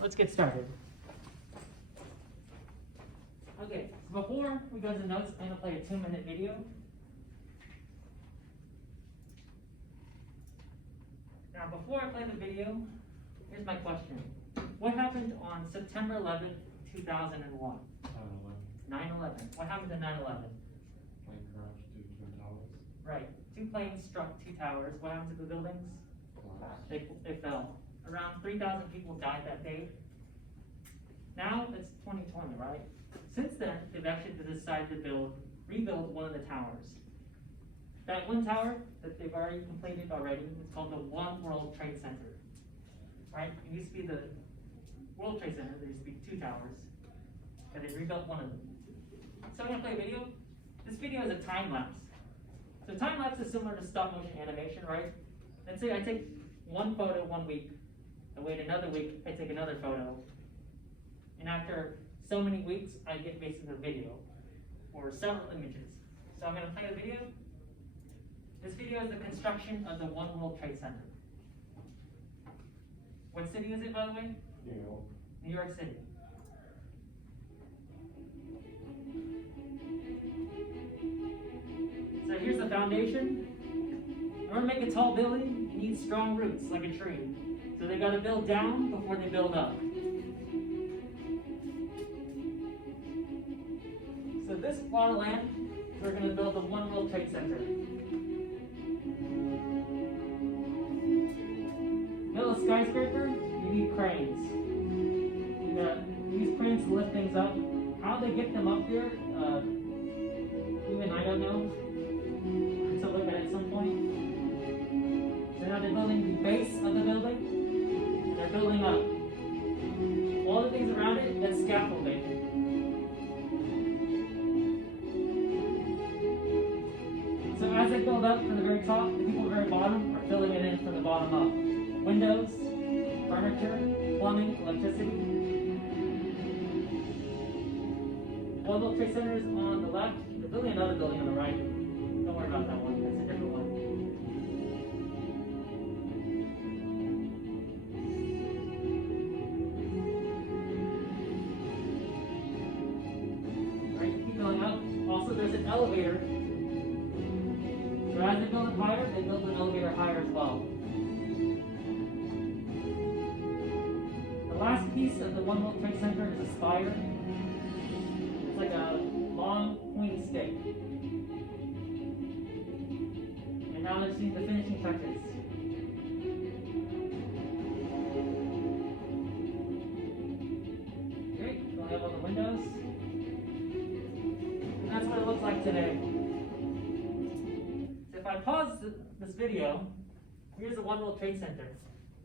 let's get started. Okay, so before we go to the notes, I'm gonna play a 2-minute video. Now, before I play the video, here's my question. What happened on September 11th, 2001? 9/11. What happened to 9/11? Plane crashed to Twin Towers. Right. 2 planes struck 2 towers. What happened to the buildings? Collapsed. They fell. Around 3,000 people died that day. Now it's 2020, right? Since then, they've actually decided to rebuild one of the towers. That one tower that they've already completed already is called the One World Trade Center. Right? It used to be the World Trade Center. There used to be 2 towers, and they rebuilt one of them. So I'm gonna play a video. This video is a time lapse. So time lapse is similar to stop motion animation, right? Let's say I take one photo 1 week, I wait another week, I take another photo, and after so many weeks, I get basically a video or several images. So I'm gonna play a video. This video is the construction of the One World Trade Center. What city is it, by the way? New York. New York City. So here's the foundation. In order to make a tall building, you need strong roots, like a tree. So they gotta build down before they build up. So this plot of land, we're gonna build the One World Trade Center. Build a skyscraper, you need cranes. You gotta use cranes to lift things up. How they get them up here, even I don't know. To look at it at some point. So now they're building the base of the building, and they're building up. All the things around it, that's scaffolding. So as they build up from the very top, the people at the very bottom are filling it in from the bottom up. Windows, furniture, plumbing, electricity. One World Trade Center is on the left. They're building another building on the right. Don't worry about that one. That's a different one. Right, keep going up. Also, there's an elevator. So as they build it higher, they build an elevator higher as well. The last piece of the One World Trade Center is a spire. It's like a long, pointy stick. And now they're seeing the finishing touches. Great, going up all the windows. And that's what it looks like today. So if I pause this video, here's the One World Trade Center.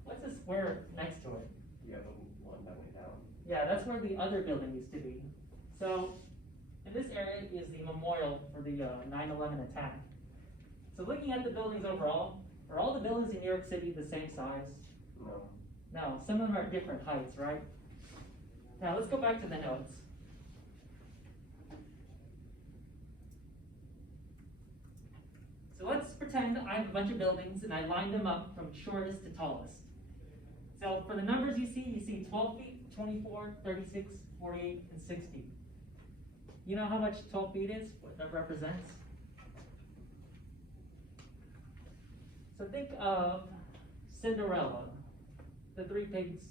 What's the square next to it? Yeah, the one that way down. Yeah, that's where the other building used to be. So, in this area is the memorial for the 9/11 attack. So looking at the buildings overall, are all the buildings in New York City the same size? No. No, some of them are at different heights, right? Now let's go back to the notes. So let's pretend I have a bunch of buildings and I lined them up from shortest to tallest. So for the numbers you see 12 feet, 24, 36, 48, and 60. You know how much 12 feet is? What that represents? So think of Cinderella, the 3 pigs,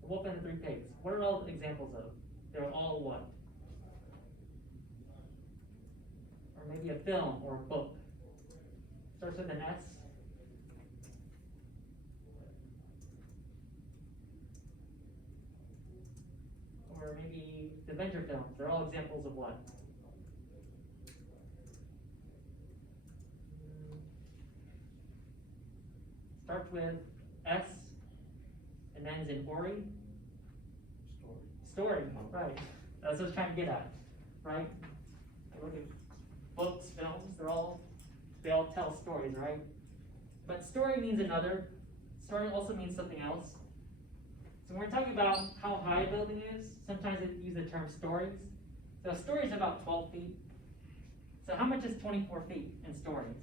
the wolf and the 3 pigs. What are all examples of? They're all what? Or maybe a film or a book. Starts with an S. Or maybe the adventure films. They're all examples of what? Starts with S and ends in Ori. Story, right. That's what I was trying to get at, right? You look at books, films, they all tell stories, right? But story means another. Story also means something else. So when we're talking about how high a building is, sometimes they use the term stories. So a story is about 12 feet. So how much is 24 feet in stories?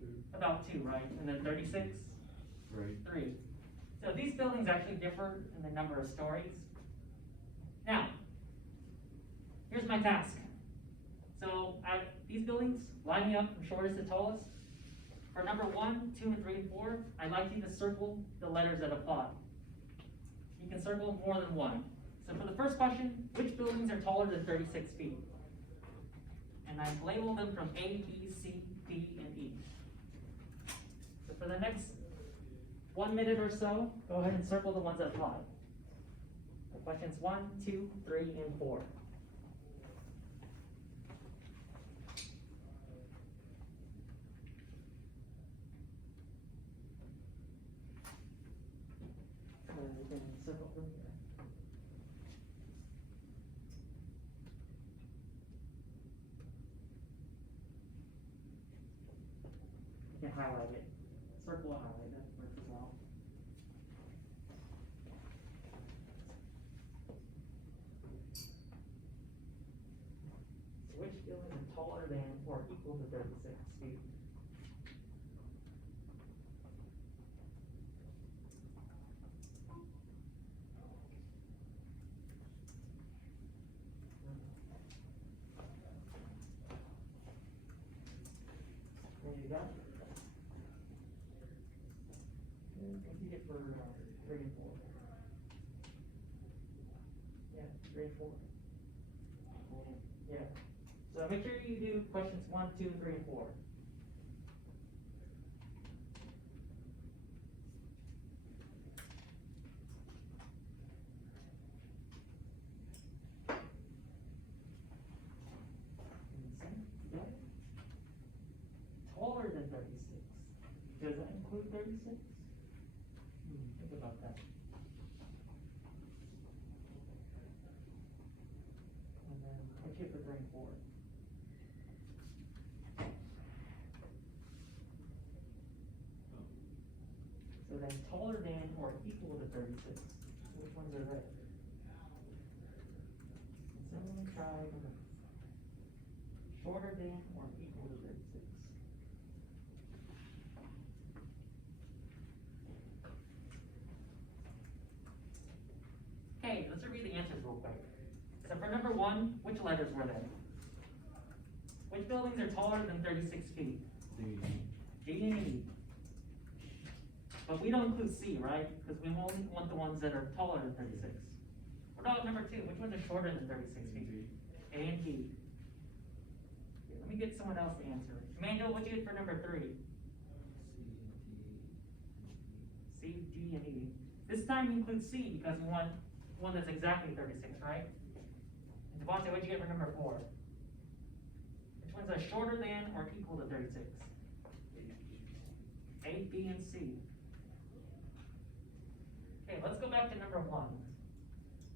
2. About 2, right? And then 36? 3. 3. So these buildings actually differ in the number of stories. Now, here's my task. So these buildings, line me up from shortest to tallest. For number 1, 2, and 3, and 4, I'd like you to circle the letters that apply. You can circle more than one. So for the first question, which buildings are taller than 36 feet? And I've labeled them from A, B, C, D, and E. So for the next 1 minute or so, go ahead and circle the ones that apply. For questions 1, 2, 3, and 4. You can circle them here. You can highlight it. Circle and highlight it works as well. So which building is taller than or equal to 36 feet? There you go. Compute it for 3 and 4. Yeah, 3 and 4. Yeah. So make sure you do questions 1, 2, 3, and 4. Taller than 36. Does that include 36? Think about that. And then what's it for 3 and 4? So then taller than or equal to 36. Which ones are they? Similarly, try shorter than or equal to 36. Okay, let's review the answers real quick. So for number 1, which letters were they? Which buildings are taller than 36 feet? D and E. But we don't include C, right? Because we only want the ones that are taller than 36. What about number 2? Which ones are shorter than 36 feet? A and G. Here, let me get someone else to answer. Emmanuel, what'd you get for number 3? C, D, and E. This time we include C because we want one that's exactly 36, right? And Devontae, what'd you get for number 4? Which ones are shorter than or equal to 36? A, B, and C. Okay, let's go back to number 1.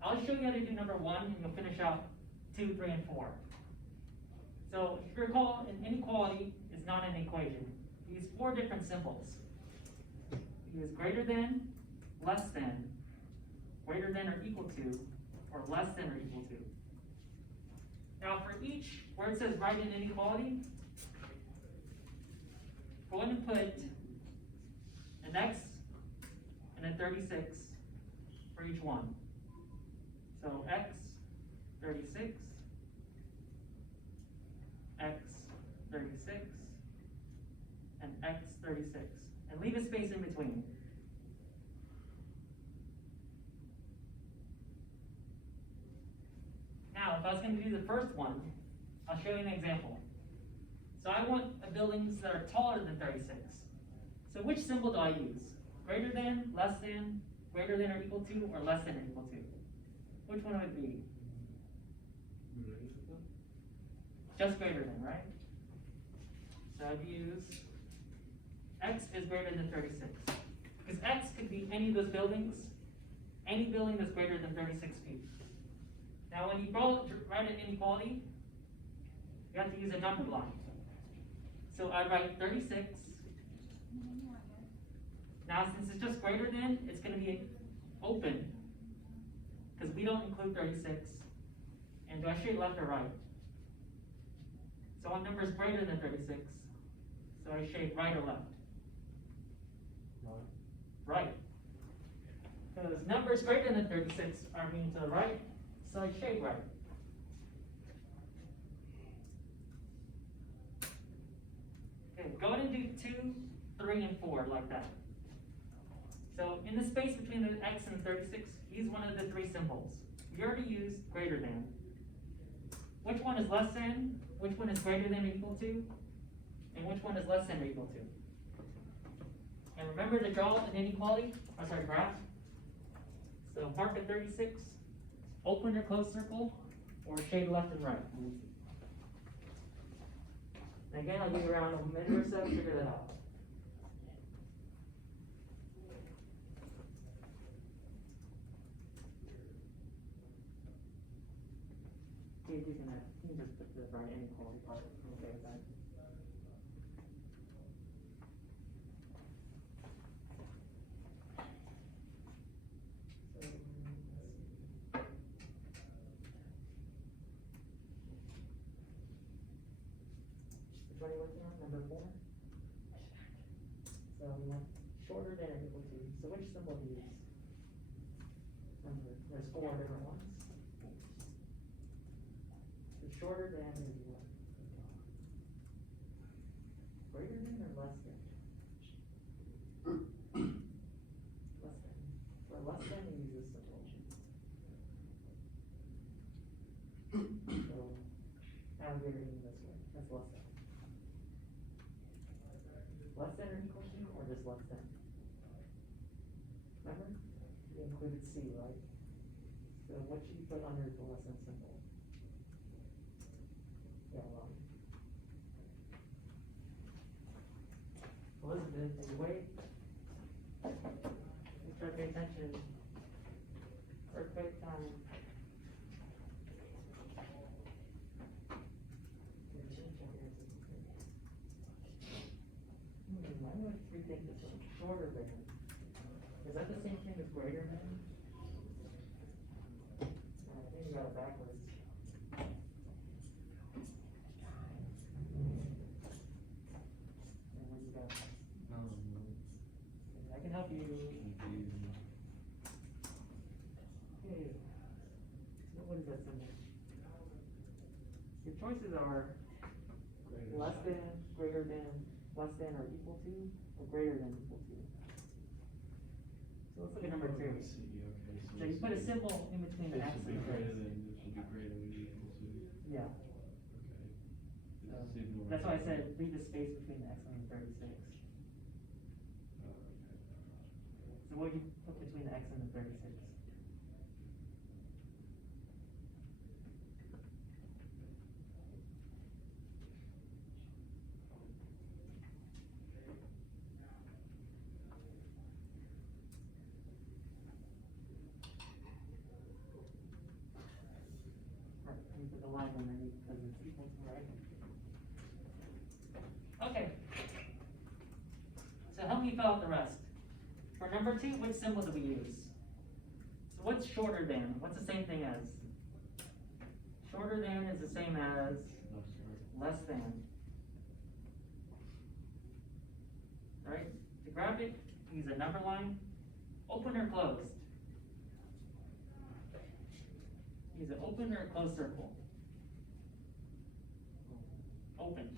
I'll show you how to do number 1 and you'll finish out 2, 3, and 4. So if you recall, an inequality is not an equation. We use 4 different symbols. We use greater than, less than, greater than or equal to, or less than or equal to. Now for each, where it says write an inequality, go ahead and put an X and a 36 for each one. So X, 36, X, 36, and X, 36. And leave a space in between. Now, if I was going to do the first one, I'll show you an example. So I want buildings that are taller than 36. So which symbol do I use? Greater than, less than, greater than or equal to, or less than or equal to? Which one would it be? Just greater than, right? So I'd use X is greater than 36. Because X could be any of those buildings, any building that's greater than 36 feet. Now when you write an inequality, you have to use a number line. So I write 36. Now since it's just greater than, it's going to be open. Because we don't include 36. And do I shade left or right? So what number is greater than 36? So I shade right or left? Right. Because numbers greater than 36 are mean to the right, so I shade right. Okay, go ahead and do 2, 3, and 4 like that. So in the space between the x and 36, use one of the 3 symbols. We already used greater than. Which one is less than? Which one is greater than or equal to? And which one is less than or equal to? And remember to draw an inequality, graph. So mark at 36, open or close circle, or shade left and right. And again, I'll give you around a minute or so to figure that out. See if you can just put the right inequality part. Okay with that. Which one are you working on? Number 4? So we want shorter than or equal to. So which symbol do you use? There's 4 different ones. So shorter than is what? Greater than or less than? Less than. For less than, you use this symbol. So now we're reading this way. That's less than. Less than or equal to, or just less than? Remember? We included C, right? So what should you put under the less than symbol? Yeah, well. Elizabeth, as you wait, you try to pay attention. Earthquake time. I would rethink this one. Shorter than. Is that the same thing as greater than? I think you got it backwards. And what you got? I can help you. Okay. What is that symbol? Your choices are less than, greater than, less than or equal to, or greater than equal to. So let's look at number 2. So you put a symbol in between the x and the greater 36. than, it should be greater than equal to. Yeah. Okay. That's why I said leave the space between the x and the 36. So what would you put between the x and the 36? You put the line underneath because it's equal to, right? Okay. So help me fill out the rest. For number 2, which symbol do we use? So what's shorter than? What's the same thing as? Shorter than is the same as less than. Alright? To graph it, use a number line. Open or closed? Use an open or closed circle? Open.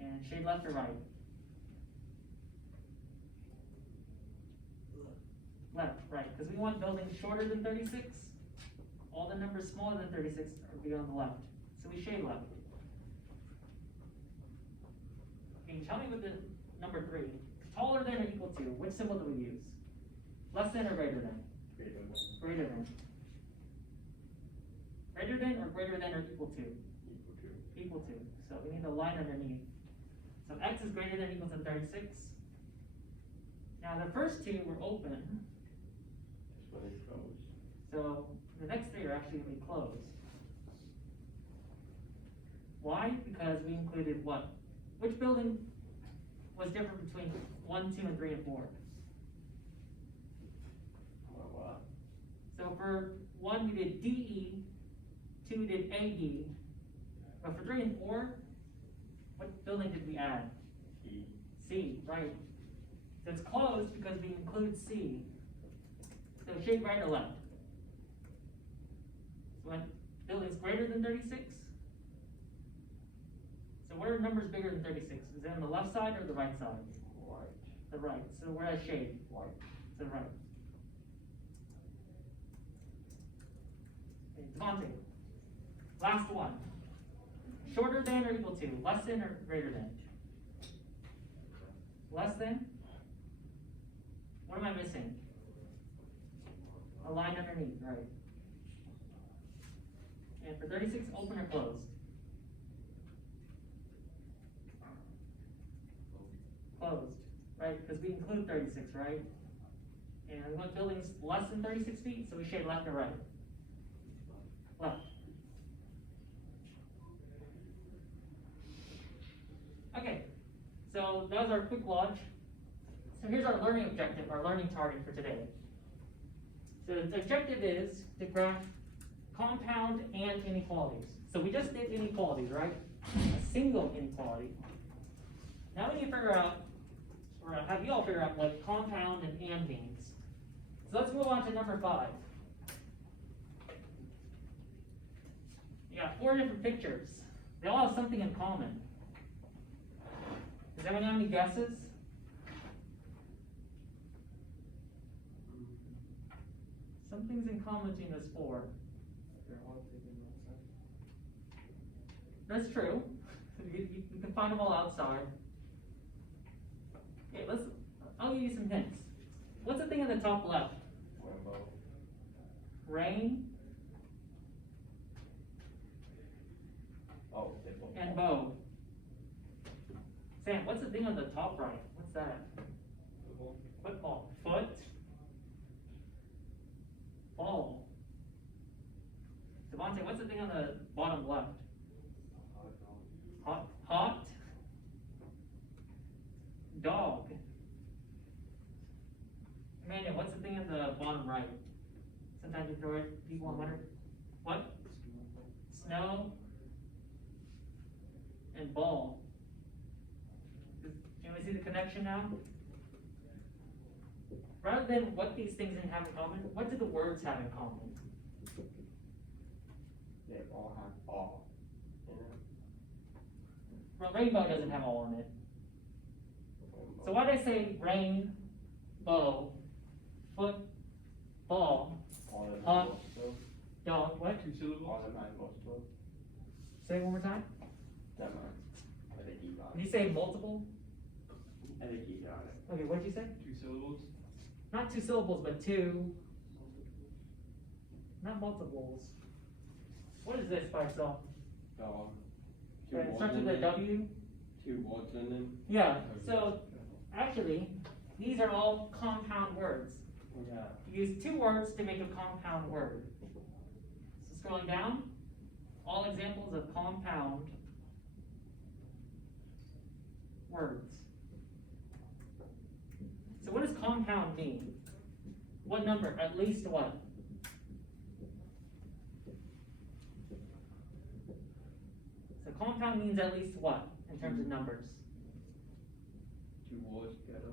And shade left or right? Left, right, because we want buildings shorter than 36. All the numbers smaller than 36 are be on the left. So we shade left. Okay, tell me what the number 3. Taller than or equal to, which symbol do we use? Less than or greater than? Greater than. Greater than. Greater than or greater than or equal to? Equal to. Equal to. So we need a line underneath. So x is greater than or equal to 36. Now the first 2 were open. That's when it's closed. So the next 3 are actually going to be closed. Why? Because we included what? Which building was different between 1, 2, and 3, and 4? What? So for 1 we did DE, 2 we did AE, but for 3 and 4, what building did we add? E. C, right. So it's closed because we include C. So shade right or left? So when building's greater than 36? So what are numbers bigger than 36? Is it on the left side or the right side? Right. The right. So where has shade? Right. To the right. Okay, Devontae. Last one. Shorter than or equal to? Less than or greater than? Less than? What am I missing? A line underneath, right. And for 36, open or closed? Closed, right? Because we include 36, right? And we want buildings less than 36 feet, so we shade left or right? Left. Okay, so that was our quick lodge. So here's our learning objective, our learning target for today. So the objective is to graph compound and inequalities. So we just did inequalities, right? A single inequality. Now we need to figure out, or have you all figure out what compound and means. So let's move on to number 5. You got 4 different pictures. They all have something in common. Does anyone have any guesses? Something's in common between those 4. That's true. You can find them all outside. Okay, I'll give you some hints. What's the thing in the top left? Rainbow. Rain Oh, different. and bow. Sam, what's the thing on the top right? What's that? Football. Foot. Ball. Devontae, what's the thing on the bottom left? Hot. Dog. Amanda, what's the thing on the bottom right? Sometimes you throw it, people wonder. What? Snow. And ball. Do you want to see the connection now? Rather than what these things have in common, what do the words have in common? They all have all in it. Well, rainbow doesn't have all in it. So why did I say rain, bow, foot, ball, All in hot, multiple. dog, what? 2 syllables? All in multiple. Say it one more time. That one. I think you got Did it. you say multiple? I think you got it. Okay, what did you say? 2 syllables? Not 2 syllables, but 2. Not multiples. What is this by itself? Dog. Okay, it starts with a W. 2 words in it. Yeah, so actually, these are all compound words. Yeah. You use 2 words to make a compound word. So scrolling down, all examples of compound words. So what does compound mean? What number? At least what? So compound means at least what in terms of numbers? 2 words together.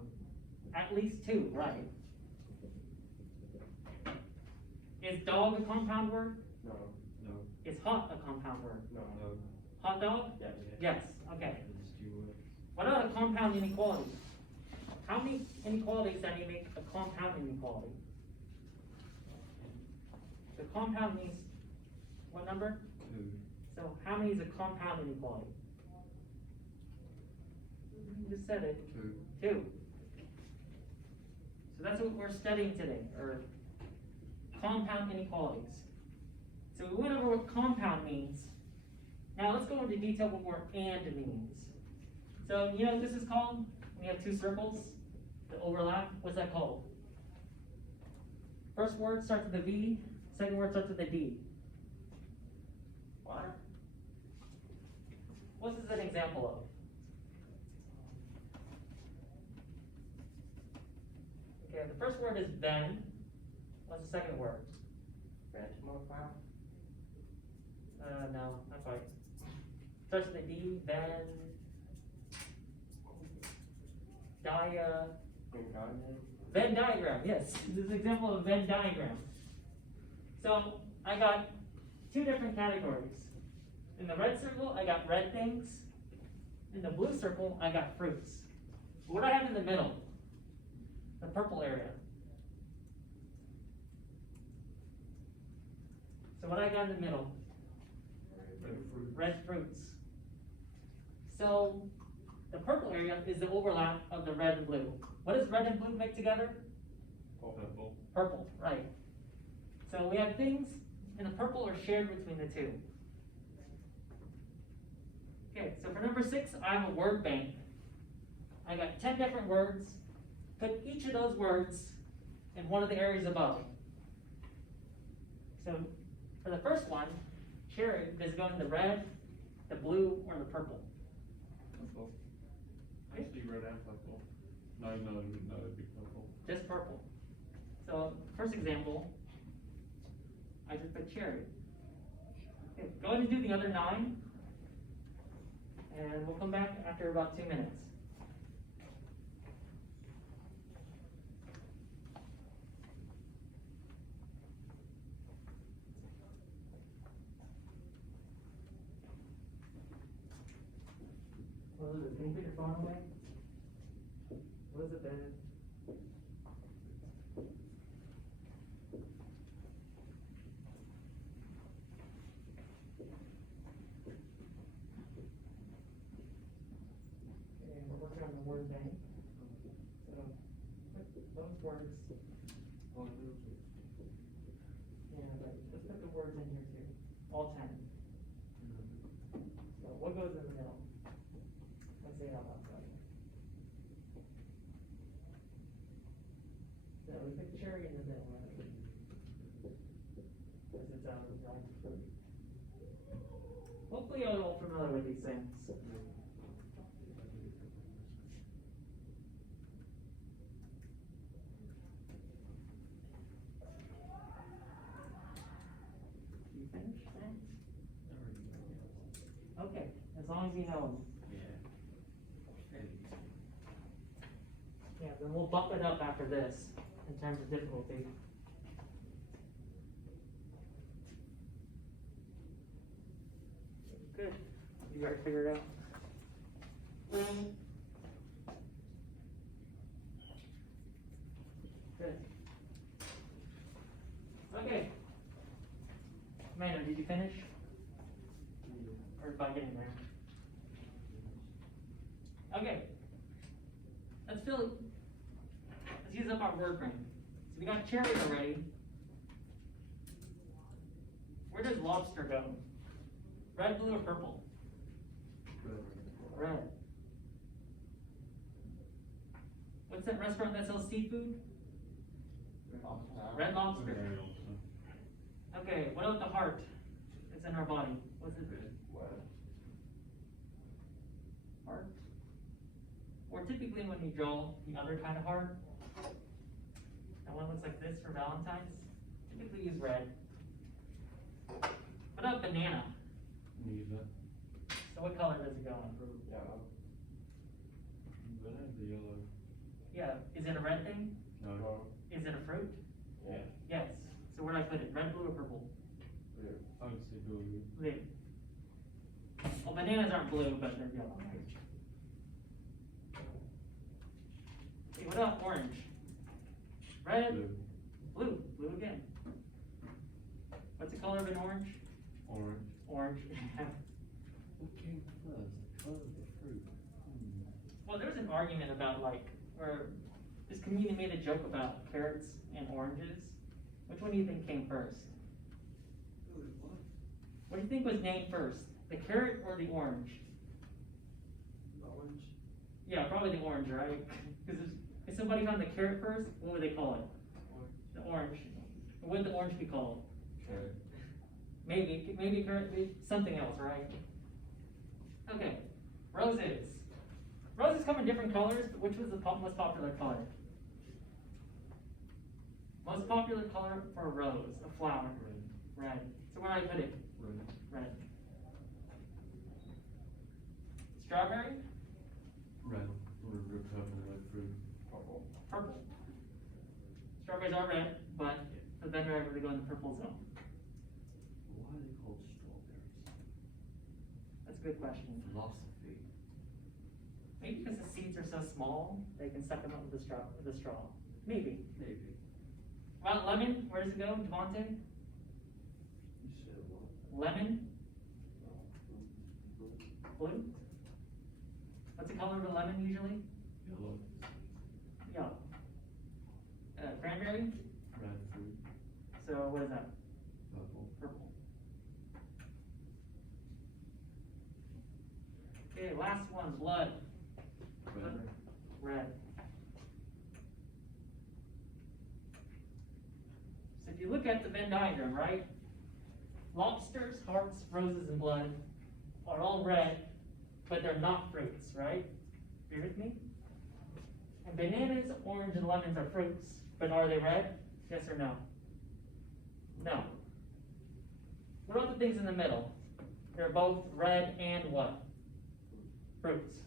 At least 2, right. Is dog a compound word? No. No. Is hot a compound word? No. No. Hot dog? Yes. Yes, okay. It's 2 words. What about a compound inequality? How many inequalities can you make a compound inequality? The compound means what number? 2. So how many is a compound inequality? You just said it. 2. 2. So that's what we're studying today, or compound inequalities. So we went over what compound means. Now let's go into detail what more and means. So you know what this is called? We have 2 circles that overlap. What's that called? First word starts with a V, second word starts with a D. What? What's this an example of? Okay, the first word is Venn. What's the second word? Benchmark file? No, not quite. Starts with a D, Venn, Dia, Incarnate? Venn diagram, yes. This is an example of a Venn diagram. So I got two different categories. In the red circle, I got red things. In the blue circle, I got fruits. What do I have in the middle? The purple area. So what do I got in the middle? Red fruits. So the purple area is the overlap of the red and blue. What does red and blue make together? Purple. Purple, right. So we have things in the purple are shared between the two. Okay, so for number 6, I have a word bank. I got 10 different words. Put each of those words in one of the areas above. So for the first one, cherry is going the red, the blue, or the purple. Purple. Actually, red and purple. No, it'd be purple. Just purple. So first example, I just put cherry. Okay, go ahead and do the other 9. And we'll come back after about 2 minutes. Elizabeth, can you put your phone away? Elizabeth. Okay, we're working on the word bank. So, put those words. Yeah, but let's put the words in here too. All 10. So, what goes in the middle? Let's say it out loud. So we put cherry in the middle, right? Because it's out of the dried fruit. Hopefully you're all familiar with these things. You finished then? Okay, as long as you know them. Yeah, then we'll bump it up after this in terms of difficulty. Good. You got it figured out? Good. Okay. Maynard, did you finish? Or if I get in there? Okay. Let's use up our word ring. So we got cherry already. Where does lobster go? Red, blue, or purple? Red. What's that restaurant that sells seafood? Red Lobster. Okay, what about the heart? It's in our body. What's it? Heart? Or typically when you draw the other kind of heart, that one looks like this for Valentine's, typically use red. What about banana? Neither. So what color does it go in? Yellow. Bananas are yellow. Yeah, is it a red thing? No. Is it a fruit? Yeah. Yes. So where do I put it? Red, blue, or purple? Blue. I would say blue. Blue. Well, bananas aren't blue, but they're yellow. Okay, what about orange? Red, Blue. blue, blue again. What's the color of an orange? Orange. Orange. What came first? The color of the fruit? Well, there was an argument about where this comedian made a joke about carrots and oranges. Which one do you think came first? What do you think was named first? The carrot or the orange? The orange. Yeah, probably the orange, right? Because if somebody found the carrot first, what would they call it? The orange. What would the orange be called? Carrot. Maybe carrot, maybe something else, right? Okay, roses. Roses come in different colors, but which was the most popular color? Most popular color for a rose, a flower. Red. So where do I put it? Red. Strawberry? Red. Or purple, red fruit. Purple. Purple. Strawberries are red, but the Venn diagram, they go in the purple zone. Why are they called strawberries? That's a good question. Philosophy. Maybe because the seeds are so small, they can suck them up with the straw. Maybe. Maybe. Well, lemon, where does it go, Devontae? You said what? Lemon, Blue. blue. What's the color of a lemon usually? Yellow, Yellow. Cranberry, red fruit, so what is that? purple. Purple. Okay, last one, blood. Red. Red. So if you look at the Venn diagram, right? Lobsters, hearts, roses, and blood are all red, but they're not fruits, right? You with me? And bananas, orange, and lemons are fruits, but are they red? Yes or no? No. What about the things in the middle? They're both red and what? Fruits.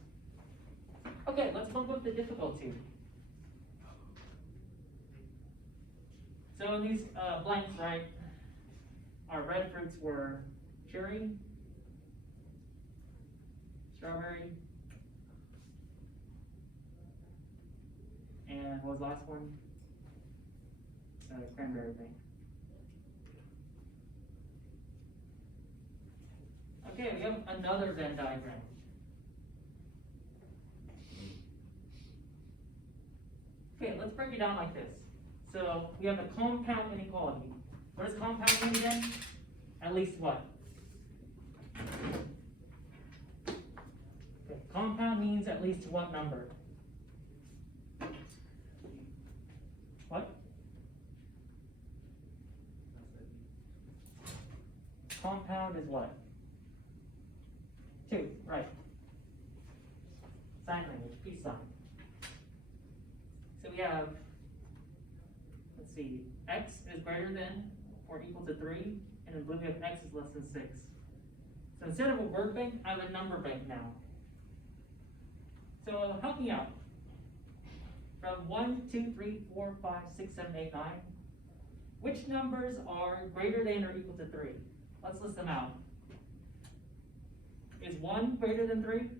Okay, let's bump up the difficulty. So in these blanks, right, our red fruits were cherry, strawberry, and what was the last one? Cranberry thing. Okay, we have another Venn diagram. Okay, let's break it down like this. So we have a compound inequality. What does compound mean again? At least what? Okay, compound means at least what number? What? Compound is what? 2, right. Sign language, peace sign. So we have, let's see, x is greater than or equal to 3, and in blue we have x is less than 6. So instead of a word bank, I have a number bank now. So help me out. From 1, 2, 3, 4, 5, 6, 7, 8, 9, which numbers are greater than or equal to 3? Let's list them out. Is 1 greater than 3?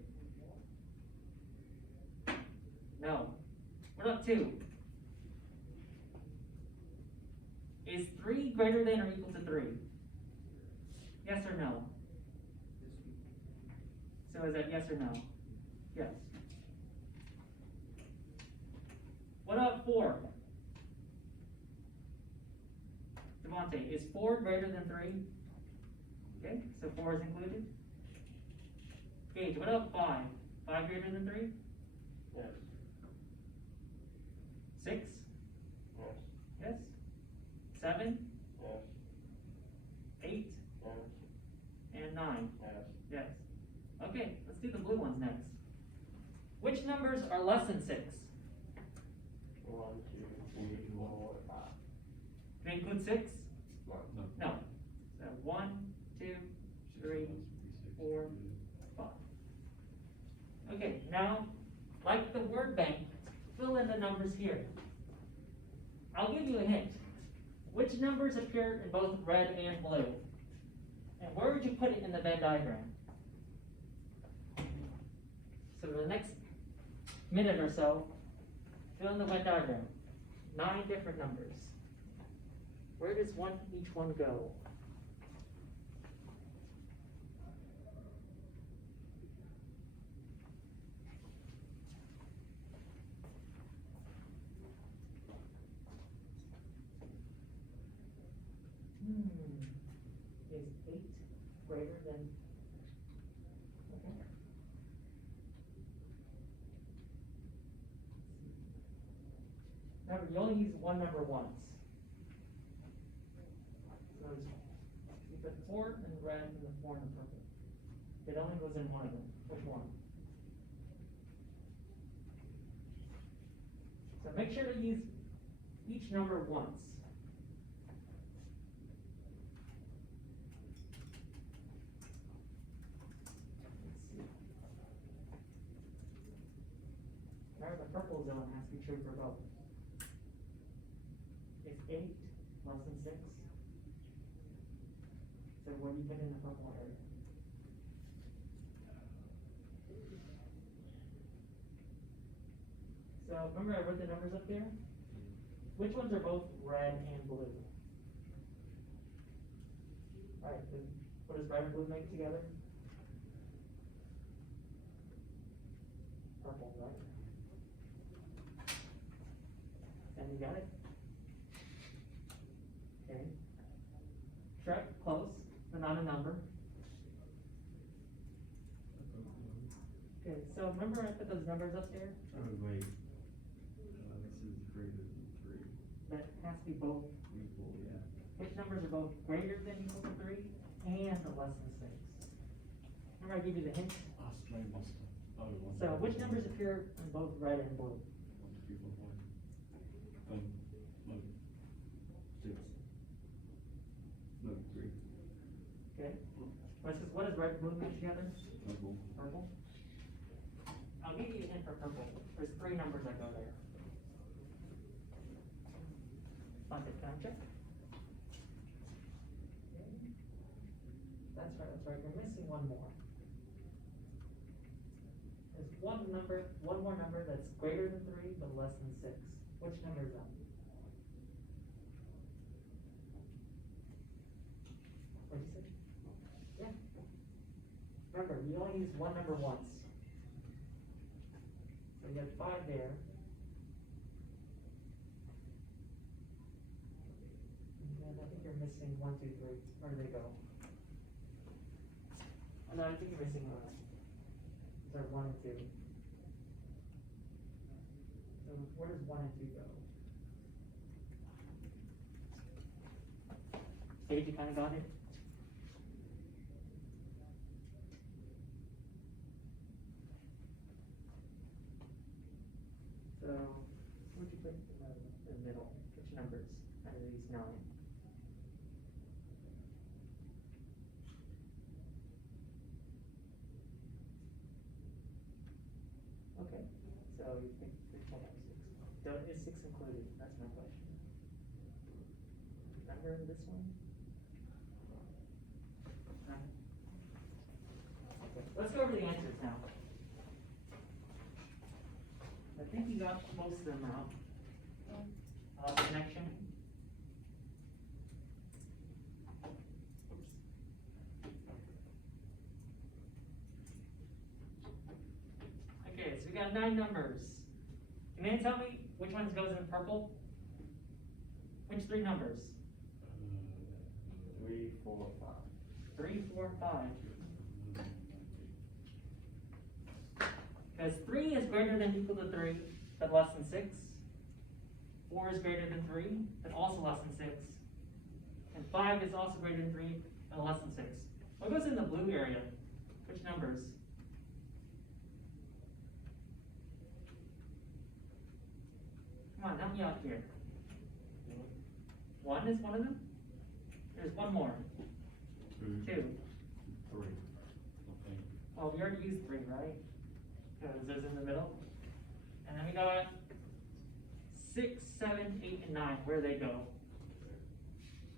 No. What about 2? Is 3 greater than or equal to 3? Yes or no? So is that yes or no? Yes. What about 4? Devontae, is 4 greater than 3? Okay, so 4 is included. Gage, what about 5? 5 greater than 3? Yes. 6? Yes. Yes. 7? Yes. 8? Yes. And 9? Yes. Yes. Okay, let's do the blue ones next. Which numbers are less than 6? 1, 2, 3, 4, 5. Can I include 6? One. No. No. So 1, 2, 3, 4, 5. Okay, now, like the word bank, fill in the numbers here. I'll give you a hint. Which numbers appear in both red and blue? And where would you put it in the Venn diagram? So for the next minute or so, fill in the Venn diagram. 9 different numbers. Where does each one go? Is 8 greater than? Okay. Remember, you only use one number once. So you put 4 in red and the 4 in the purple. It only goes in one of them. Which one? So make sure to use each number once. Remember, the purple zone has to be true for both. 8 less than 6. So what do you get in the purple area? So remember I wrote the numbers up there? Which ones are both red and blue? Alright, what does red and blue make together? Purple, right? And you got it? Okay. Shrek, close, but not a number. Okay, so remember I put those numbers up there? Oh, wait. This is greater than 3. That has to be both. Equal, yeah. Which numbers are both greater than equal to 3 and less than 6? Remember I gave you the hint? So which numbers appear in both red and blue? 1, 2, 3, 4, 5. No. 6. No, 3. Okay. What does red and blue make together? Purple. Purple? I'll give you a hint for purple. There's 3 numbers that go there. Find it, can I check? Okay. That's right, you're missing one more. There's one more number that's greater than 3 but less than 6. Which number is that? What'd you say? Yeah. Remember, you only use one number once. So you have 5 there. And I think you're missing 1, 2, 3. Where do they go? Oh, no, I think you're missing one. These are 1 and 2. So where does 1 and 2 go? Sage, you kind of got it? So, where'd you put in the middle? Which numbers out of these 9? Okay, so you think which one is 6? Is 6 included? That's my question. Remember this one? Okay, let's go over the answers now. I think you got most of them out. Connection. Oops. Okay, so we got 9 numbers. Can you tell me which ones goes in purple? Which 3 numbers? 3, 4, 5. 3, 4, 5. Because 3 is greater than or equal to 3, but less than 6. 4 is greater than 3, but also less than 6. And 5 is also greater than 3, and less than 6. What goes in the blue area? Which numbers? Come on, help me out here. 1 is one of them? There's one more. 2. 3. Okay. Well, we already used 3, right? Because there's in the middle. And then we got 6, 7, 8, and 9. Where do they go?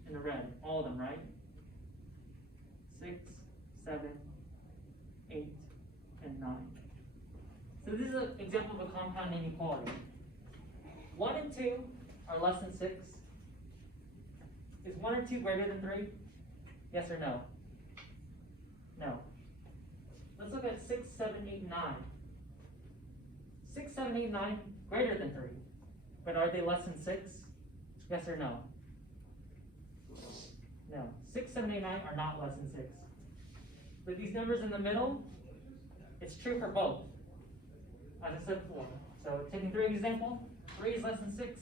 In the red. All of them, right? 6, 7, 8, and 9. So this is an example of a compound inequality. 1 and 2 are less than 6. Is 1 and 2 greater than 3? Yes or no? No. Let's look at 6, 7, 8, and 9. 6, 7, 8, and 9 greater than 3. But are they less than 6? Yes or no? No. 6, 7, 8, 9 are not less than 6. But these numbers in the middle, it's true for both. As I said before. So taking 3 example, 3 is less than 6.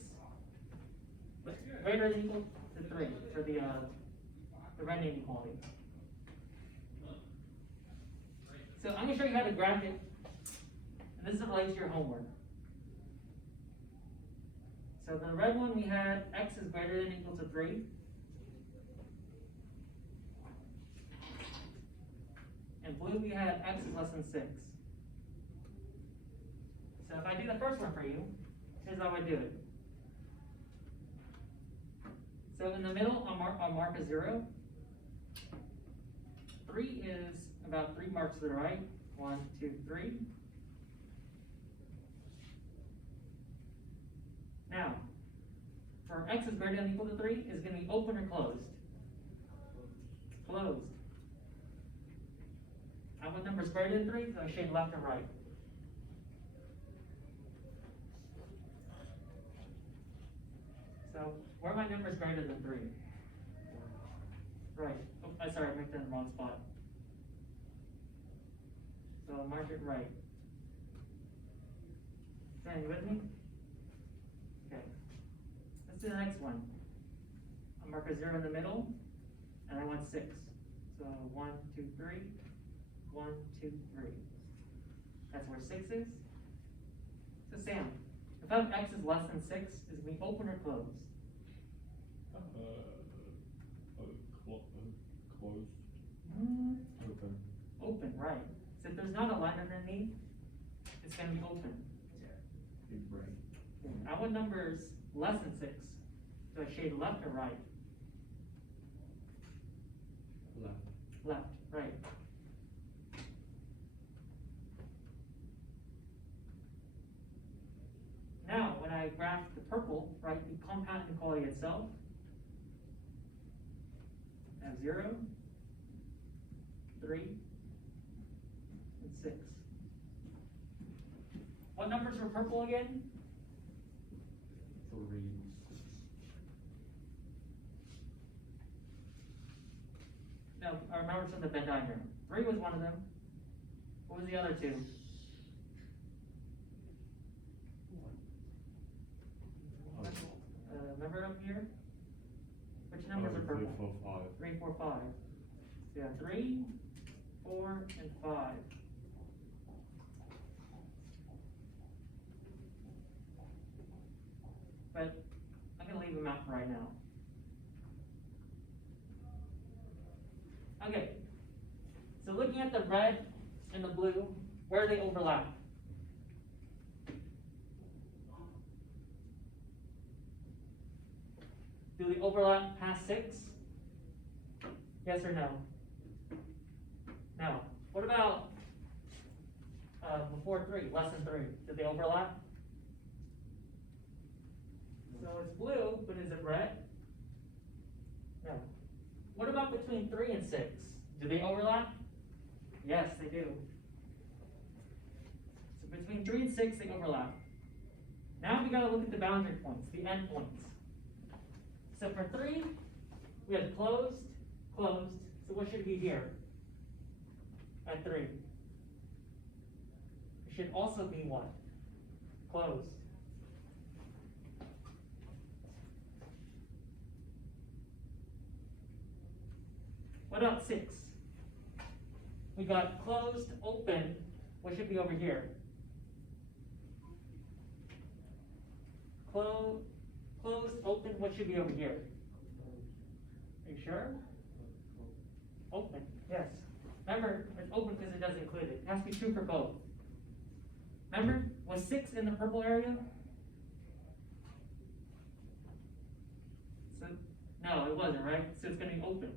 But greater than or equal to 3 for the Venn inequality. So I'm going to show you how to graph it. And this relates to your homework. So the red one we had x is greater than or equal to 3. And blue we had x is less than 6. So if I do the first one for you, here's how I do it. So in the middle, I'll mark a 0. 3 is about 3 marks to the right. 1, 2, 3. Now, for x is greater than or equal to 3, is going to be open or closed? Closed. And what number is greater than 3? So I shade left and right. So, where are my numbers greater than 3? Right. Oh, I'm sorry, I marked that in the wrong spot. So I'll mark it right. Are you with me? Okay. Let's do the next one. I'll mark a 0 in the middle, and I want 6. So 1, 2, 3. 1, 2, 3. That's where 6 is. So Sam, if I have x is less than 6, is it going to be open or closed? Closed. Open. Open, right. So if there's not a line underneath, it's going to be open. Big brain. I want numbers less than 6. So I shade left or right? Left. Left, right. Now, when I graph the purple, right, the compound inequality itself, I have 0, 3, and 6. What numbers were purple again? 3. No, I remember from the Venn diagram. 3 was one of them. What was the other 2? Remember up here? Which numbers are purple? 3, 4, 5. 3, 4, 5. So yeah, 3, 4, and 5. But I'm going to leave them out for right now. Okay. So looking at the red and the blue, where they overlap? Do they overlap past 6? Yes or no? No. What about before 3, less than 3? Do they overlap? So it's blue, but is it red? No. What about between 3 and 6? Do they overlap? Yes, they do. So between 3 and 6, they overlap. Now we got to look at the boundary points, the end points. So for 3, we have closed, closed. So what should be here at 3? It should also be what? Closed. What about 6? We got closed, open. What should be over here? Closed, open. What should be over here? Are you sure? Open, yes. Remember, it's open because it doesn't include it. It has to be true for both. Remember, was 6 in the purple area? So, no, it wasn't, right? So it's going to be open.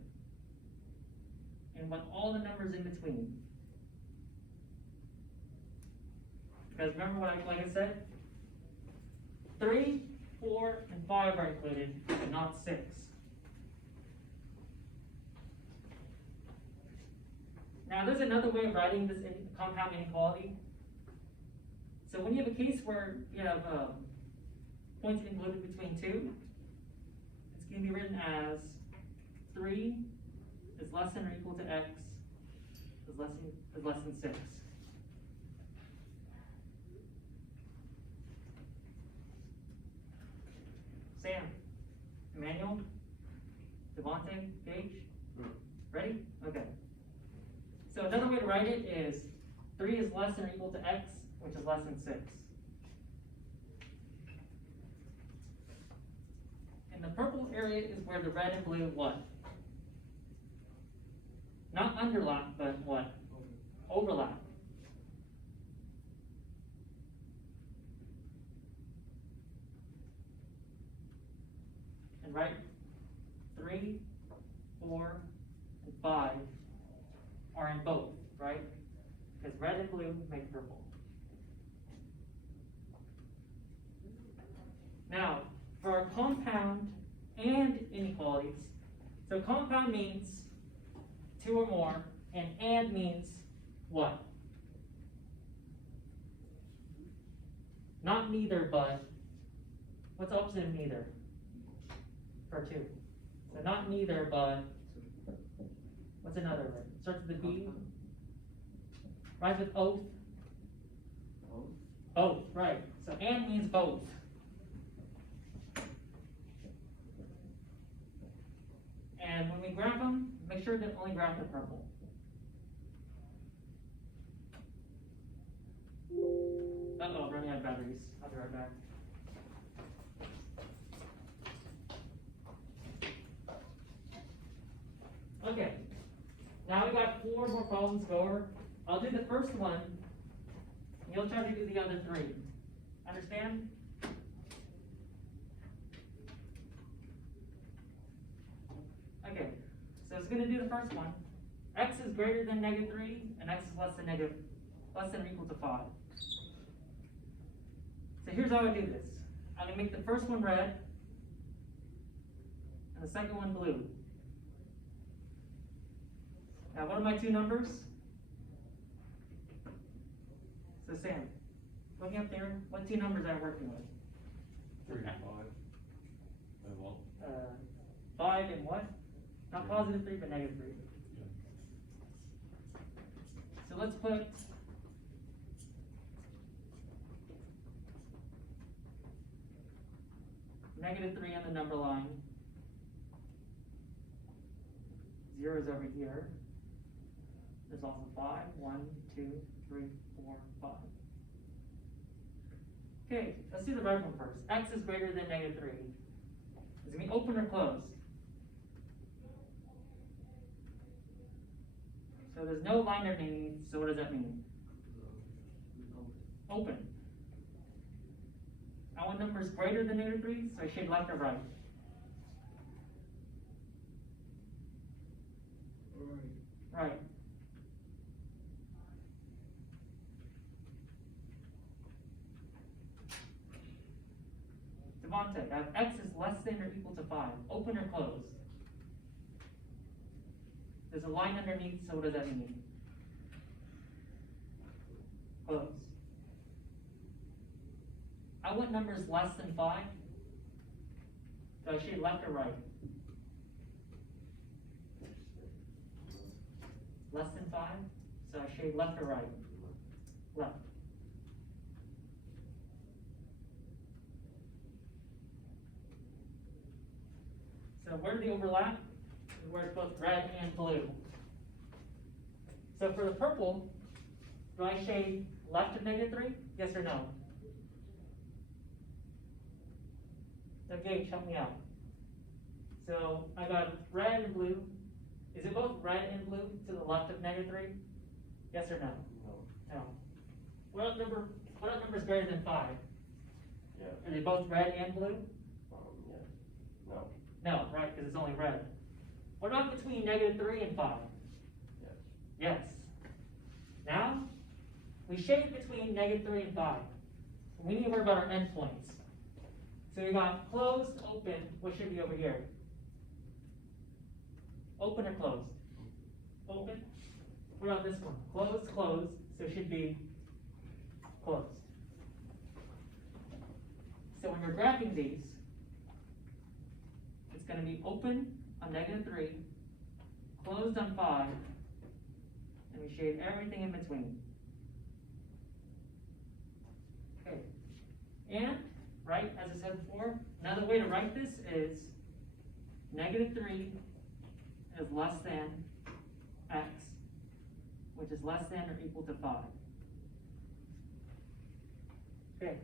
And want all the numbers in between. Because remember what like I said? 3, 4, and 5 are included, but not 6. Now there's another way of writing this compound inequality. So when you have a case where you have points included between 2, it's going to be written as 3 is less than or equal to x is less than 6. Sam, Emmanuel, Devontae, Gage, ready? Okay. So another way to write it is 3 is less than or equal to x, which is less than 6. And the purple area is where the red and blue what? Not underlap, but what? Overlap. And right 3, 4, and 5 are in both, right? Because red and blue make purple. Now, for our compound and inequalities, so compound means 2 or more, and means what? Not neither, but what's opposite of neither? For 2. So not neither, but what's another word? Starts with a B. Rhymes with oath. Both, right. So and means both. And when we graph them, make sure that only graph the purple. Uh-oh, running out of batteries. I'll be right back. Okay, now we got 4 more problems to go over. I'll do the first one, and you'll try to do the other 3. Understand? Okay, so it's going to do the first one. X is greater than -3, and x is less than or equal to 5. So here's how I do this. I'm going to make the first one red, and the second one blue. Now, what are my 2 numbers? So Sam, looking up there, what 2 numbers are I working with? 3 and 5. And what? 5 and what? Not positive 3, but -3. Yeah. So let's put -3 on the number line. 0 is over here. There's also 5. 1, 2, 3, 4, 5. Okay, let's do the red one first. X is greater than -3. Is it going to be open or closed? So there's no line underneath, so what does that mean? Open. Now what number is greater than -3? So I shade left or right? Right. Devontae, I have x is less than or equal to 5. Open or closed? There's a line underneath, so what does that mean? Closed. I want numbers less than 5. So I shade left or right? Less than 5, so I shade left or right? Left. So where do they overlap? Where it's both red and blue. So for the purple, do I shade left of -3? Yes or no? So Gage, help me out. So I got red and blue. Is it both red and blue to the left of -3? Yes or no? No. No. What number is greater than 5? Yeah. Are they both red and blue? Yes. No. No, right, because it's only red. What about between -3 and 5? Yes. Yes. Now, we shade between -3 and 5. We need to worry about our endpoints. So we got closed, open. What should be over here? Open or closed? Open. What about this one? Closed, closed. So it should be closed. So when we're graphing these, it's going to be open on -3, closed on 5, and we shade everything in between. Okay. And, right, as I said before, another way to write this is -3 is less than x, which is less than or equal to 5. Okay.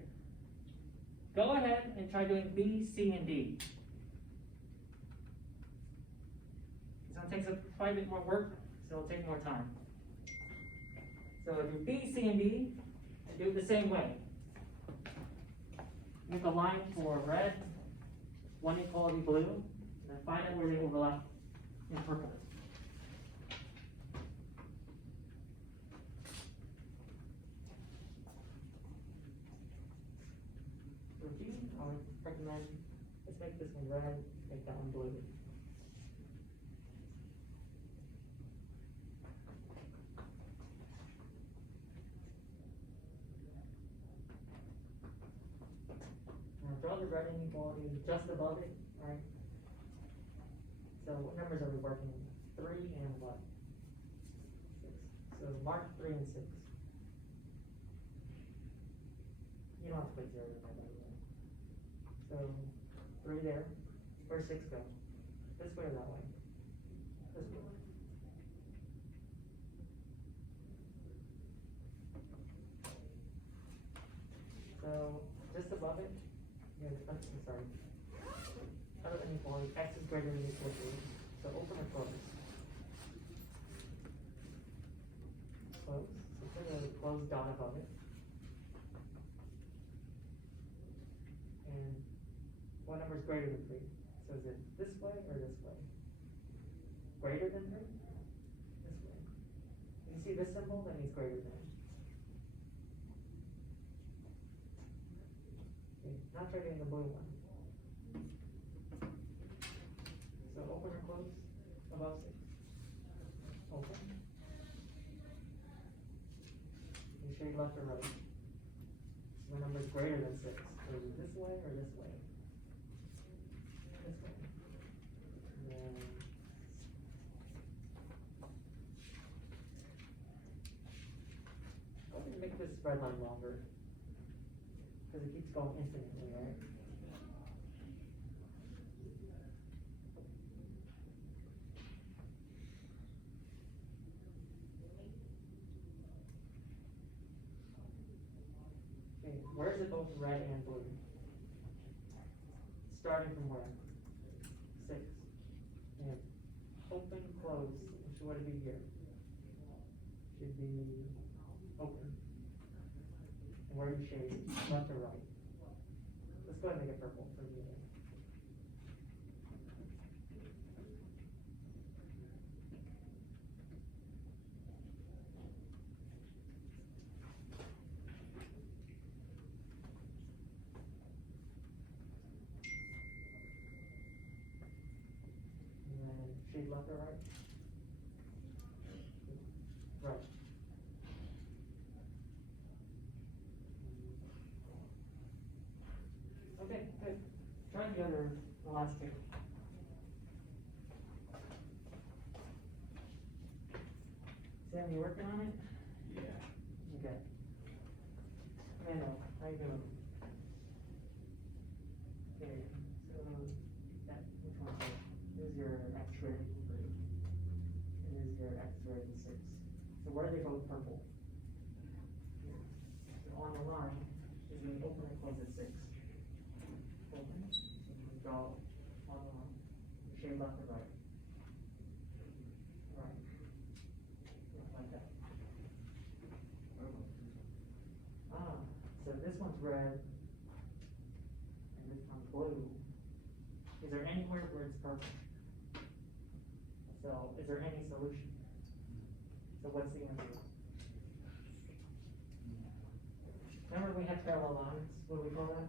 Go ahead and try doing B, C, and D. This one takes quite a bit more work, so it'll take more time. So do B, C, and D, and do it the same way. Make a line for red, one equality blue, And then find out where they overlap in purple. For D, I would recommend, let's make this one red, make that one blue. Now draw the red inequality just above it, right? So what numbers are we working with? 3 and what? 6. So mark 3 and 6. You don't have to put 0 in there, by the way. So 3 there. Where's 6 go? This way or that way? This way. So just above it, I'm sorry. Out of inequality, x is greater than or equal to. So open or close? Close. So put a closed dot above it. And what number is greater than 3? So is it this way or this way? Greater than 3? This way. If you see this symbol, that means greater than. Okay, now try getting the blue one. So open or close? Above 6? Open. You shade left or right. The number is greater than 6. So is it this way or this way? This way. And then I'm going to make this red line longer. Because it keeps going infinitely, right? Okay, where is it both red and blue? Starting from where? 6. And open, close, which would it be here? Should be open. And where do you shade? Left or right? Let's go ahead and make it purple for the other. And then shade left or right? Right. Okay, good. Try the last two. Sam, you working on it? Yeah. Okay. Amanda, how you doing? Okay, so that which one? This is your X greater than 3. And this is your X greater than 6. So where are they both purple? Here. So on the line is going to open and close at 6. Open. So we draw on the line. Shade left or right? Right. Yeah, like that. Ah, so this one's red, and this one's blue. Is there anywhere where it's purple? So, is there any solution? So what's the answer? Remember we had parallel lines, what do we call that?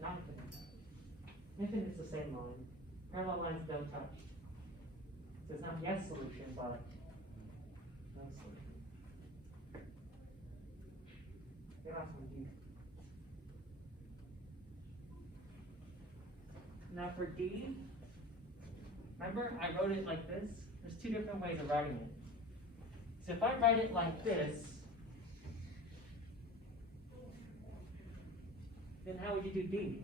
Not infinite. Infinite's the same line. Parallel lines don't touch. So it's not yes solution, but no solution. Get off some D. Now for D, remember I wrote it like this? There's 2 different ways of writing it. So if I write it like this, then how would you do D?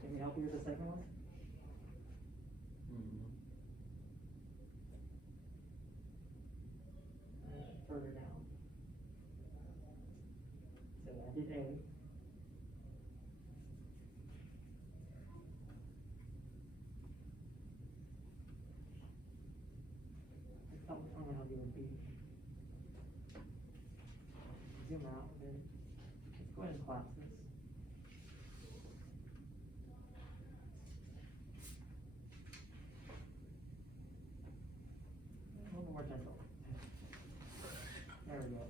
Can we help you with the second one? Further down. So I did A. I'm gonna help you with B. Zoom out a bit. Let's go ahead and collapse this. A little more gentle. There we go.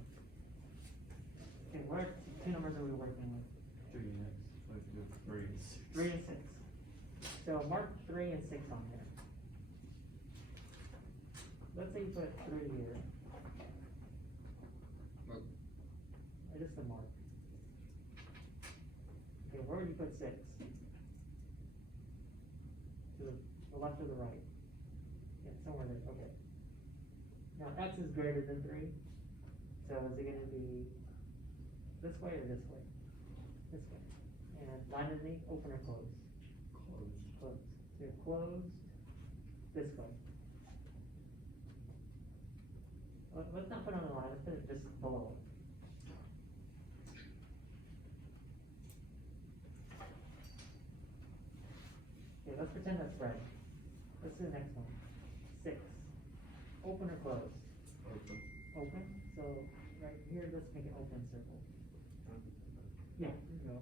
Okay, what two numbers are we working with? 3 and X, like the 3 and 6. 3 and 6. So mark 3 and 6 on there. Let's say you put 3 here. Oh. Or just a mark. Okay, where would you put 6? To the left or the right? Yeah, somewhere there, okay. Now x is greater than 3. So is it gonna be this way or this way? This way. And line underneath, open or close? Closed. Closed. So you're closed this way. Let's not put it on the line, let's put it just below it. Okay, let's pretend that's red. Let's do the next one. 6. Open or close? Open. Open. So right here, let's make an open circle. Yeah, there you go.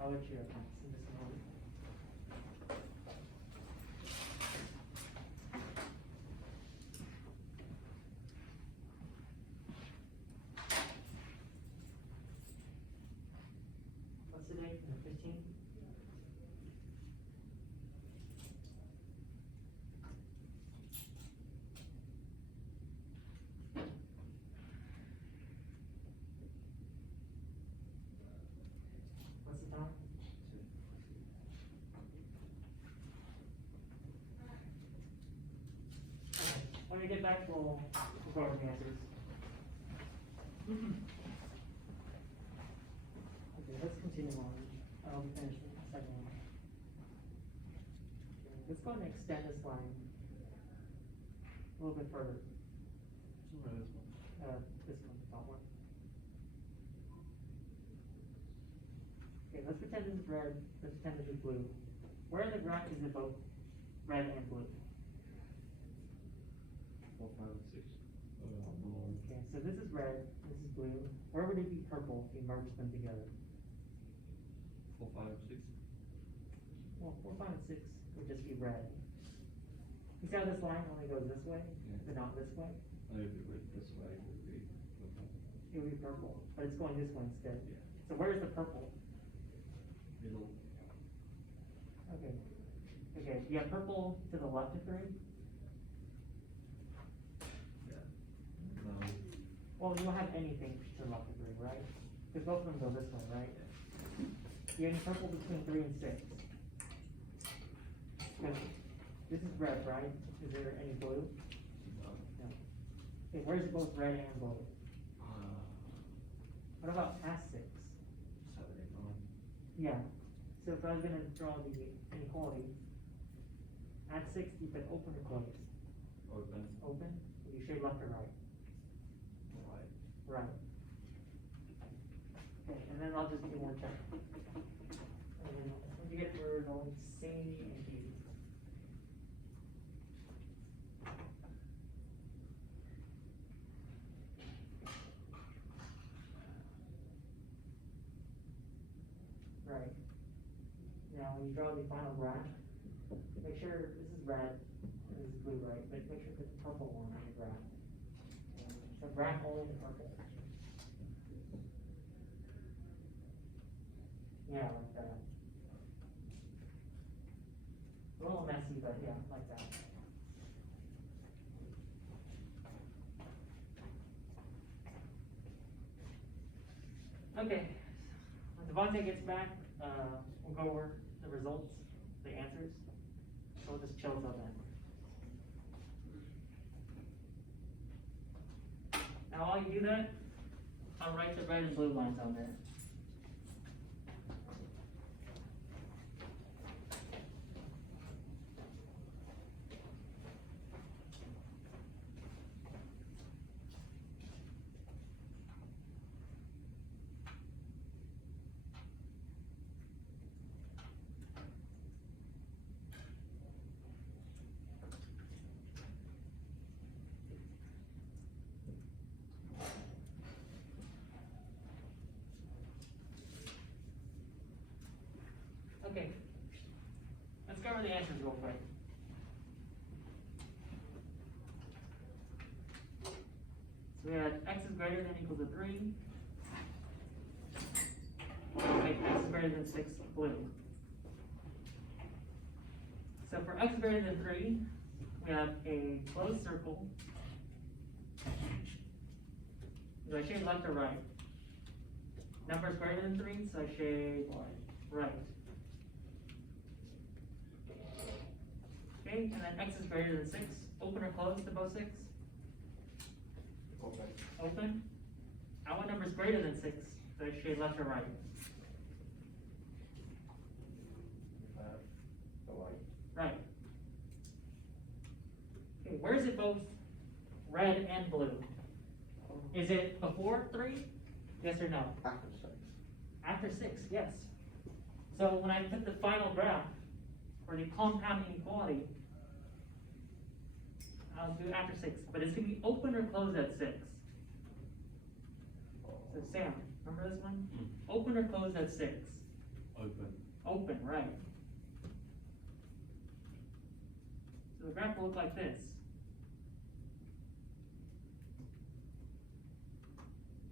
I'll let you in just a moment. What's the date? 15? What's the time? When we get back, we'll go over the answers. Okay, let's continue on. I'll be finished with the second one. Okay, let's go ahead and extend this line a little bit further. Where is one? This one, top one. Okay, let's pretend this is red. Let's pretend this is blue. Where in the graph is it both red and blue? 4, 5, and 6. Below. Okay, so this is red, this is blue. Where would it be purple if you merge them together? 4, 5, and 6. Well, 4, 5, and 6 would just be red. You see how this line only goes this way, Yeah. but not this way? And if it went this way, it would be purple. It would be purple, but it's going this way instead. Yeah. So where's the purple? Middle. Okay. Okay, you have purple to the left of 3? Yeah. No. Well, you don't have anything to the left of 3, right? Because both of them go this way, right? You have any purple between 3 and 6? Because this is red, right? Is there any blue? No. No. Okay, where's it both red and blue? What about past 6? 7, 8, 9. Yeah. So if I was gonna draw the inequality, at 6 you put open or closed? Open. Open? You shade left or right? Right. Right. Okay, and then I'll just do one check. And then when you get where it'll C and D. Right. Now, when you draw the final graph, make sure this is red, and this is blue, right? But make sure to put the purple one on the graph. So graph only the purple. Yeah, like that. A little messy, but yeah, like that. Okay, when Devontae gets back, we'll go over the results, the answers. So we'll just chill till then. Now while you do that, I'll write the red and blue lines on there. Okay. Let's cover the answers real quick. So we had x is greater than or equal to 3. Make x is greater than 6 blue. So for x greater than 3, we have a closed circle. Do I shade left or right? Numbers greater than 3, so I shade right. Okay, and then x is greater than 6. Open or closed to both 6? Open. Open. I want numbers greater than 6, so I shade left or right. The light. Right. Okay, where is it both red and blue? Is it before 3? Yes or no? After 6. After 6, yes. So when I put the final graph for the compound inequality, I'll do after 6, but it's going to be open or closed at 6. So Sam, remember this one? Open or closed at 6? Open. Open, right. So the graph will look like this.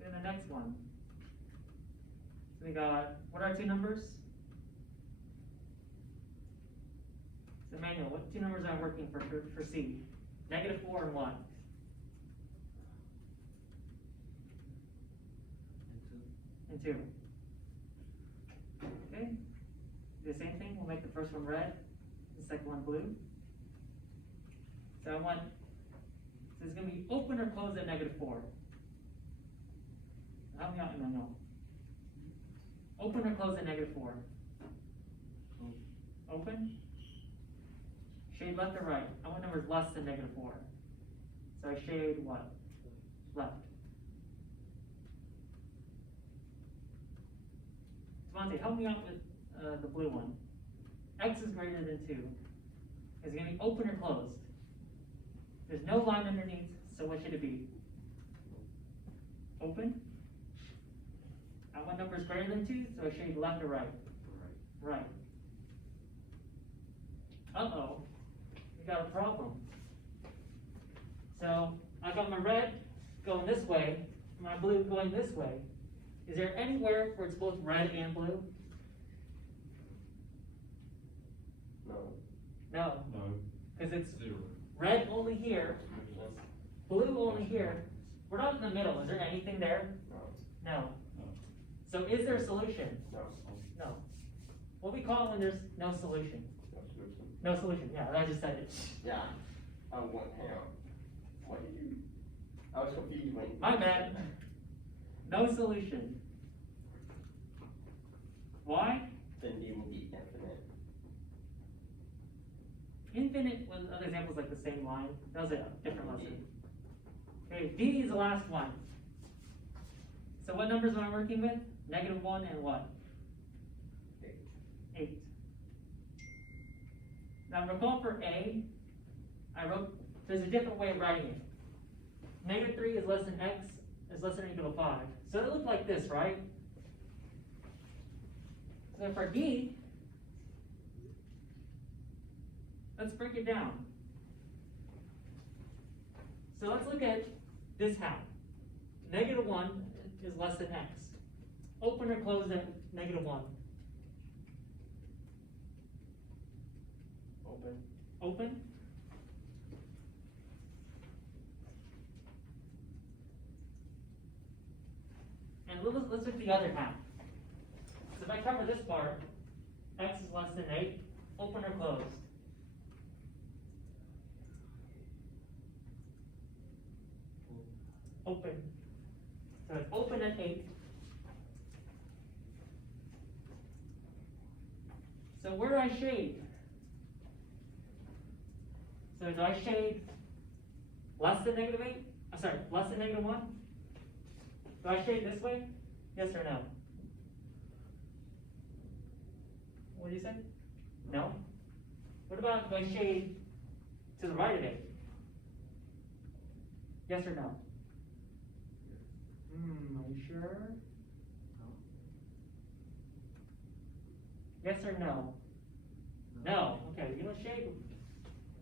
Then the next one. So we got, what are 2 numbers? So Emmanuel, what 2 numbers am I working for C? -4 and what? And 2. Okay. Do the same thing, we'll make the first one red, the second one blue. So I want, so it's gonna be open or closed at -4. Help me out, Emmanuel. Open or closed at -4? Open? Shade left or right? I want numbers less than -4. So I shade what? Left. Devontae, help me out with the blue one. X is greater than 2. Is it going to be open or closed? There's no line underneath, so what should it be? Open? I want numbers greater than 2, so I shade left or right? Right. Uh-oh, we got a problem. So I got my red going this way, my blue going this way. Is there anywhere where it's both red and blue? No. No, No. because it's 0. red only here, blue only here. We're not in the middle. Is there anything there? No. No. No. So is there a solution? No. No. What we call it when there's no solution? No solution. No solution, yeah, I just said it. Yeah. Hang on. What did you? I was confused when. My bad. No solution. Why? Then D will be infinite. Infinite was other examples like the same line. That was a different lesson. Okay, D is the last one. So what numbers am I working with? -1 and what? 8. Now recall for A, I wrote, there's a different way of writing it. -3 is less than X is less than or equal to 5. So it looked like this, right? So for D, let's break it down. So let's look at this half. -1 is less than X. Open or closed at -1? Open. Open. And let's look at the other half. So if I cover this part, X is less than 8, open or closed? Open. So it's open at 8. So where do I shade? So do I shade less than -8? I'm sorry, less than -1? Do I shade this way? Yes or no? What do you say? No? What about if I shade to the right of 8? Yes or no? Are you sure? Yes or no? No. Okay, you don't shade.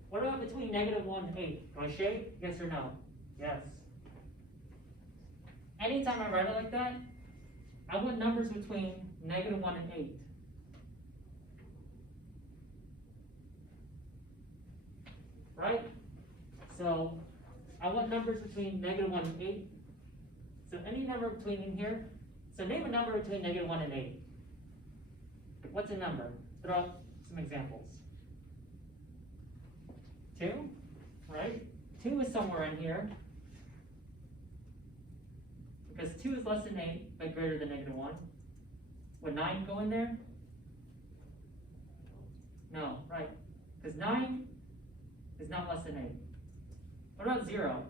What about between -1 and 8? Do I shade? Yes or no? Yes. Anytime I write it like that, I want numbers between -1 and 8. Right? So, I want numbers between -1 and 8. So any number between in here, so name a number between -1 and 8. What's a number? Throw out some examples. 2, right? 2 is somewhere in here. Because 2 is less than 8, but greater than -1. Would 9 go in there? No, right. Because 9 is not less than 8. What about 0?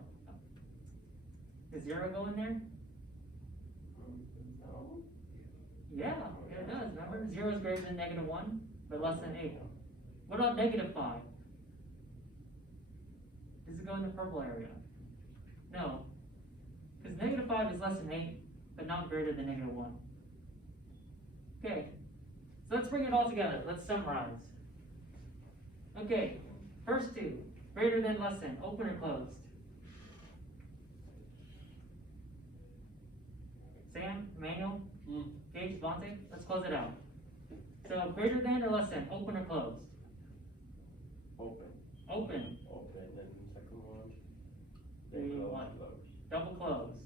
Does 0 go in there? No. Yeah, it does. Remember? 0 is greater than -1, but less than 8. What about -5? Does it go in the purple area? No. Because -5 is less than 8, but not greater than -1. Okay, so let's bring it all together. Let's summarize. Okay, first two, greater than, less than, open or closed? Sam, Emmanuel, Gage, Vontae, let's close it out. So greater than or less than, open or closed? Open. Open. Open, then the second one. Close. Double closed.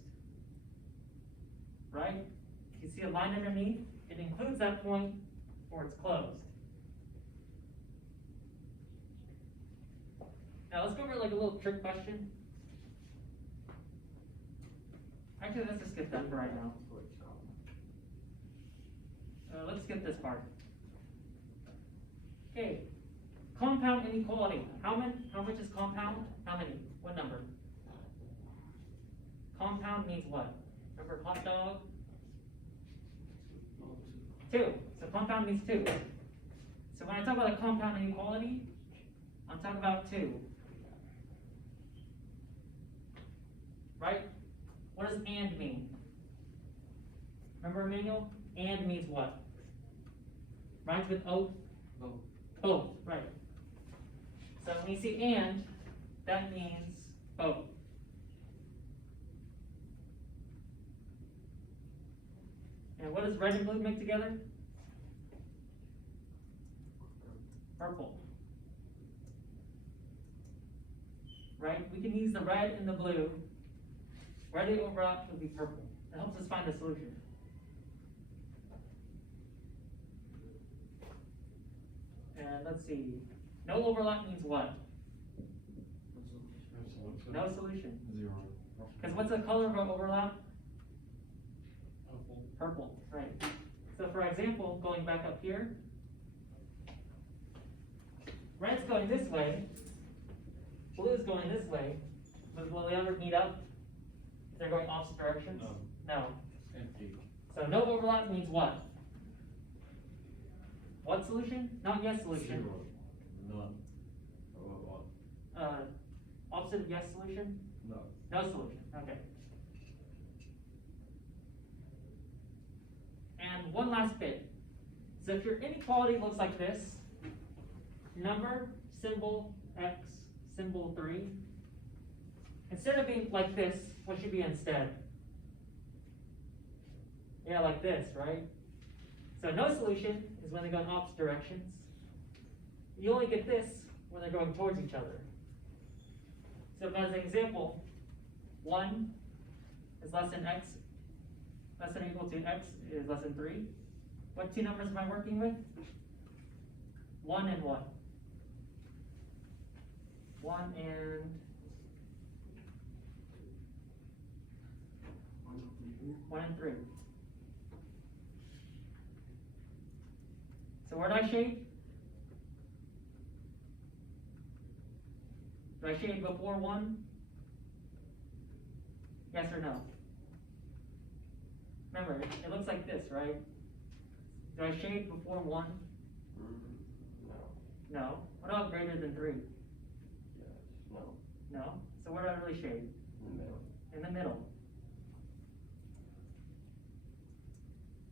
Right? You see a line underneath? It includes that point where it's closed. Now let's go over like a little trick question. Actually, let's just skip that for right now. Let's skip this part. Okay. Compound inequality. How much is compound? How many? What number? Compound means what? Remember hot dog? 2. So compound means 2. So when I talk about a compound inequality, I'm talking about 2. Right? What does and mean? Remember, Emmanuel? And means what? Rhymes with oath? Both, right. So when you see and, that means both. And what does red and blue make together? Purple. Right? We can use the red and the blue. Where they overlap would be purple. It helps us find the solution. And let's see. No overlap means what? No solution. 0. Because what's the color of an overlap? Purple. Purple, right. So for example, going back up here, red's going this way, blue's going this way, but will they ever meet up? If they're going opposite directions? No. No. Empty. So no overlap means what? What solution? Not yes solution. 0. None. What? Opposite of yes solution? No. No solution, okay. And one last bit. So if your inequality looks like this, number, symbol, x, symbol 3, instead of being like this, what should be instead? Yeah, like this, right? So no solution is when they go in opposite directions. You only get this when they're going towards each other. So as an example, 1 is less than x, less than or equal to x is less than 3. What two numbers am I working with? 1 and what? 1 and 1 and 3. So where do I shade? Do I shade before 1? Yes or no? Remember, it looks like this, right? Do I shade before 1? No. No. What about greater than 3? Yes. No. No. So where do I really shade? In the middle. In the middle.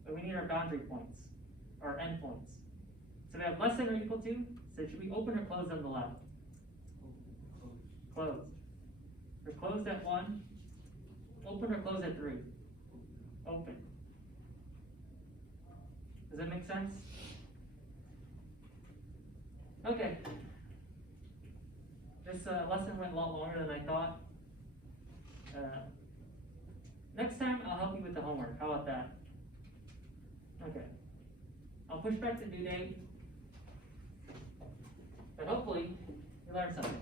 But we need our boundary points, our end points. So we have less than or equal to, so should we open or close on the left? Closed. We're closed at 1, open or close at 3? Open. Does that make sense? Okay. This lesson went a lot longer than I thought. Next time I'll help you with the homework. How about that? Okay. I'll push back the due date. But hopefully you learned something.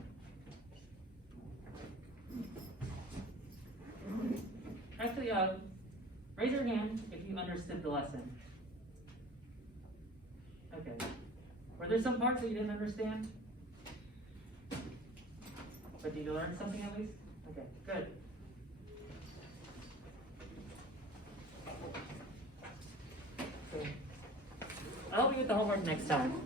Actually, raise your hand if you understood the lesson. Okay. Were there some parts that you didn't understand? But did you learn something at least? Okay, good. So, I'll help you with the homework next time.